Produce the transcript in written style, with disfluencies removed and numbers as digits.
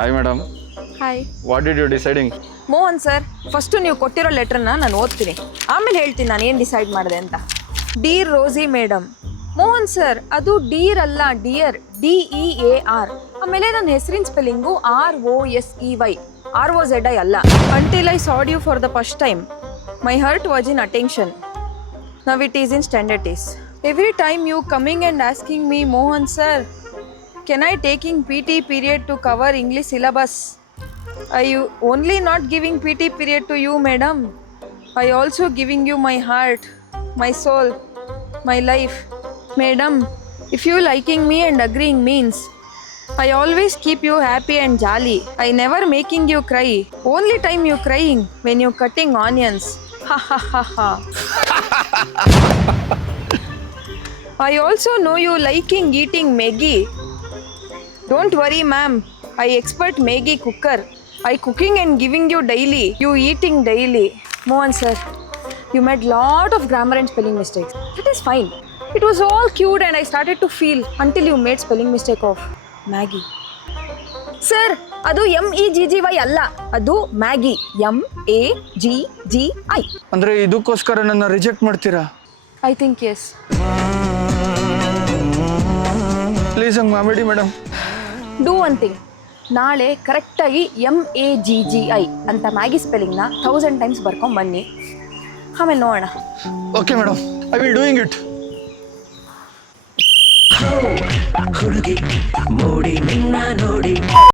Hi madam. Hi what did you deciding? Mohan sir, first ನೀವು ಕೊಟ್ಟಿರೋ ಲೆಟ್ರನ್ನ ನಾನು ಓದ್ತೀನಿ, ಆಮೇಲೆ ಹೇಳ್ತೀನಿ ನಾನು ಏನು ಡಿಸೈಡ್ ಮಾಡಿದೆ ಅಂತ. Deer Rosey madam. Mohan sir, ಅದು ಡೀರ್ ಅಲ್ಲ, ಡಿಯರ್, DEAR. ಆಮೇಲೆ ನನ್ನ ಹೆಸರಿನ ಸ್ಪೆಲ್ಲಿಂಗು ROSEY, ROZI ಅಲ್ಲ. Until I said you for the first time my heart was in attention. Now it is in standard. Every time you coming and asking me, Mohan sir, can I taking PT period to cover English syllabus? Are you only not giving PT period to you, madam? I also giving you my heart, my soul, my life. Madam, if you liking me and agreeing means I always keep you happy and jolly. I never making you cry. Only time you crying when you cutting onions. Ha ha ha ha. I also know you liking eating Maggi. Don't worry, ma'am. I expert Maggi cooker. I cooking and giving you daily. You eating daily. Mohan sir, you made lot of grammar and spelling mistakes. That is fine. It was all cute and I started to feel until you made spelling mistake of Maggie. Sir, ಅದು MEGGY ಅಲ್ಲ, ಅದು Maggi, MAGGI. ಅಂದ್ರೆ ಇದಕ್ಕೋಸ್ಕರ ನನ್ನ reject ಮಾಡ್ತೀರಾ? I think yes. Please ಹಂಗೆ ಮಾಡಬೇಡಿ madam. Do one thing, ನಾಳೆ ಕರೆಕ್ಟಾಗಿ MAGGI ಅಂತ ಮ್ಯಾಗಿ ಸ್ಪೆಲ್ಲಿಂಗ್ನ 1000 ಟೈಮ್ಸ್ ಬರ್ಕೊಂಡು ಬನ್ನಿ, ಆಮೇಲೆ ನೋಡೋಣ. Okay madam, I will doing it. ಹುಡುಗಿ ಮೋಡಿ ನಿನ್ನ ನೋಡಿ